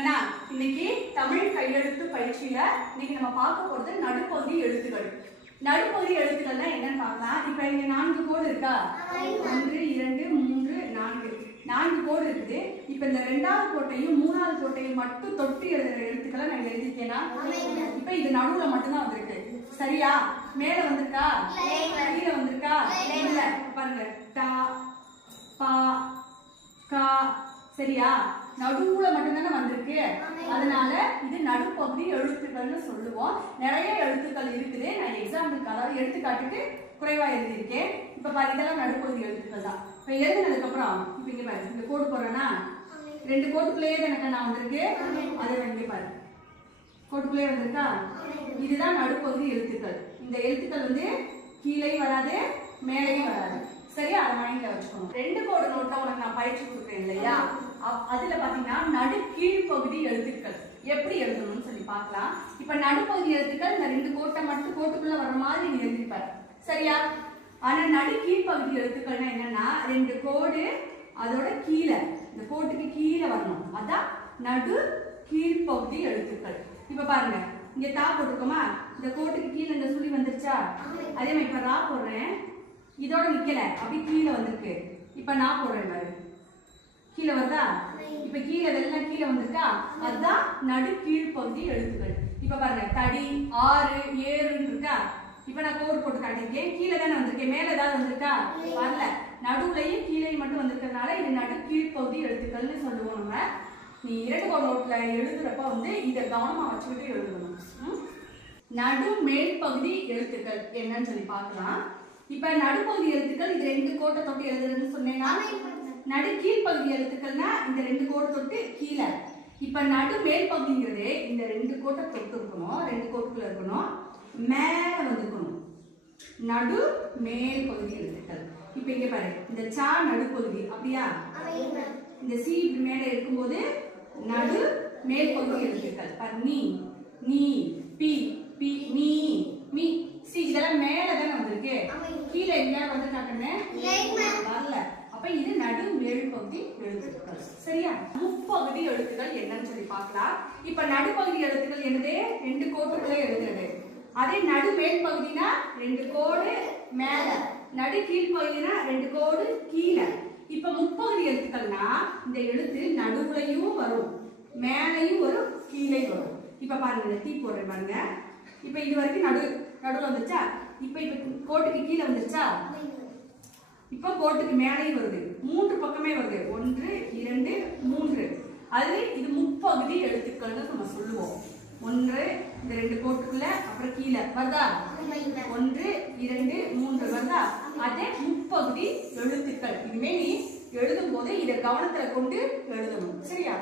கண்ணா இன்னைக்கு தமிழ் கையெழுத்து பயிற்சியில இன்னைக்கு நம்ம பார்க்க போறது நடுப்பகுதி எழுத்துக்கள். நடுப்பகுதி எழுத்துக்கள்னா என்னன்னு பார்க்கலாம். இப்ப இங்க 4 கோடு இருக்கா? 1 2 3 4 4 கோடு இருக்குது. இப்ப இந்த 2வது கோட்டையும் 3வது கோட்டையும் மட்டும் தொட்டு எழுதுற எழுத்துக்களை நான் எழுதிருக்கேனா? இப்ப இது நடுவுல மட்டும்தான் வந்திருக்கு. சரியா? மேல வந்திருக்கா? கீழே வந்திருக்கா? இல்ல. பாருங்க ட ப க. சரியா? நடுவுல மட்டும்தானே வந்திருக்கு. அதனால இது நடுப்பகுதி எழுத்துக்கள்னு சொல்லுவோம். நிறைய எழுத்துக்கள் இருக்குது. நான் எக்ஸாம்பிளுக்கு அதாவது எடுத்துக்காட்டுக்கு குறைவா எழுதியிருக்கேன். இப்ப பாரு இதெல்லாம் நடுப்பகுதி எழுத்துக்கள் தான். இப்ப எழுதுனதுக்கு அப்புறம் இப்ப இங்க பாரு இந்த கோடு போடுறேன்னா 2 கோட்டுக்குள்ளேயே எனக்கு நான் வந்திருக்கு. அதை இங்க பாரு கோட்டுக்குள்ளே வந்திருக்கா? இதுதான் நடுப்பகுதி எழுத்துக்கள். இந்த எழுத்துக்கள் வந்து கீழே வராது மேலேயும் வராது. சரியா? அதை மைண்ட்ல வச்சுக்கணும். 2 கோடு நோட்டை உனக்கு நான் பயிற்சி கொடுக்குறேன் இல்லையா? அதுல பாத்தீங்கன்னா நடு கீழ்ப்பகுதி எழுத்துக்கள் எப்படி எழுதணும்னு சொல்லி பார்க்கலாம். இப்ப நடுப்பகுதி எழுத்துக்கள் இந்த 2 கோட்டை மட்டும் கோட்டுக்குள்ள வர்ற மாதிரி நீ எழுதிப்பாரு. சரியா? ஆனா நடு கீழ்ப்பகுதி எழுத்துக்கள்னா என்னன்னா 2 கோடு அதோட கீழே இந்த கோட்டுக்கு கீழே வரணும். அதான் நடு கீழ்ப்பகுதி எழுத்துக்கள். இப்ப பாருங்க இங்க தா போட்டுக்கோமா? இந்த கோட்டுக்கு கீழே இந்த சுழி வந்துருச்சா? அதே மாதிரி இப்ப ரா போடுறேன். இதோட நிக்கல அப்படி கீழே வந்திருக்கு. இப்ப நான் போடுறேன் பாரு கீழே வருதா? இப்ப கீழே இதெல்லாம் கீழே வந்திருக்கா? அதுதான் நடு கீழ்ப்பகுதி எழுத்துக்கள். இப்ப பாருங்க தடி 6 7 இருக்கா? இப்ப நான் கோடு போட்டு காட்டிருக்கேன். கீழே தானே வந்திருக்கேன். மேல ஏதாவது வந்திருக்கா? வரல. நடுவுலையும் கீழே மட்டும் வந்திருக்கிறதுனால இது நடு கீழ்ப்பகுதி எழுத்துக்கள்னு சொல்லுவோம். நம்ம நீ 2 கோடு நோட்ல எழுதுறப்ப வந்து இதை கவனமா வச்சுக்கிட்டு எழுதணும். நடு மேல் பகுதி எழுத்துக்கள் என்னன்னு சொல்லி பார்க்கலாம். இப்ப நடுப்பகுதி எழுத்துக்கள் இது 2 கோட்டை தொட்டு எழுதுறதுன்னு சொன்னேன்னா நடு கீழ்ப்பகுதி எழுத்துக்கள்னா இந்த 2 கோடு தொட்டு கீழே. இப்ப நடு மேல் பகுதிங்கிறது இந்த 2 கோட்டை தொட்டு இருக்கணும். 2 கோட்டுக்குள்ள இருக்கணும். மேல வந்துருக்கணும். நடு மேல் பகுதி எழுத்துக்கள். இப்ப இங்க பாரு இந்த சா நடுப்பகுதி அப்படியா? இந்த சி மேல இருக்கும்போது நடு மேல் பகுதி எழுத்துக்கள். பாரு நீ நீ பி பி நீ மீ சி இதெல்லாம் மேல தானே வந்திருக்கு. கீழே எங்கேயாவது வந்து காட்டுங்க வரல. அப்ப இது நடு மேல் பகுதி எழுத்துக்கள். சரியா? முப்பகுதி எழுத்துக்கள் என்னன்னு சொல்லி பார்க்கலாம். இப்ப நடுப்பகுதி எழுத்துக்கள் என்னது? 2 கோட்டுக்குள்ளே எழுதுறது. அதே நடு மேல் பகுதினா 2 கோடு மேல, நடு கீழ்ப்பகுதினா 2 கோடு கீழே. இப்ப முப்பகுதி எழுத்துக்கள்னா இந்த எழுத்து நடுவுலையும் வரும், மேலையும் வரும், கீழே வரும். இப்ப பாருங்க தீ போடுறேன் பாருங்க. இப்ப இது வரைக்கும் நடுவுல வந்துச்சா? இப்ப கோட்டுக்கு கீழே வந்துருச்சா? இப்ப கோட்டுக்கு மேலேயும் வருது. 3 பக்கமே வருது. 1 2 3. அது இது முப்பகுதி எழுத்துக்கள்னு நம்ம சொல்லுவோம். 1 இந்த 2 கோட்டுக்குள்ள அப்புறம் கீழே வருதா? 1 2 3 வருதா? அதே முப்பகுதி எழுத்துக்கள். இனிமே நீ எழுதும் போது இதை கவனத்துல கொண்டு எழுதணும். சரியா?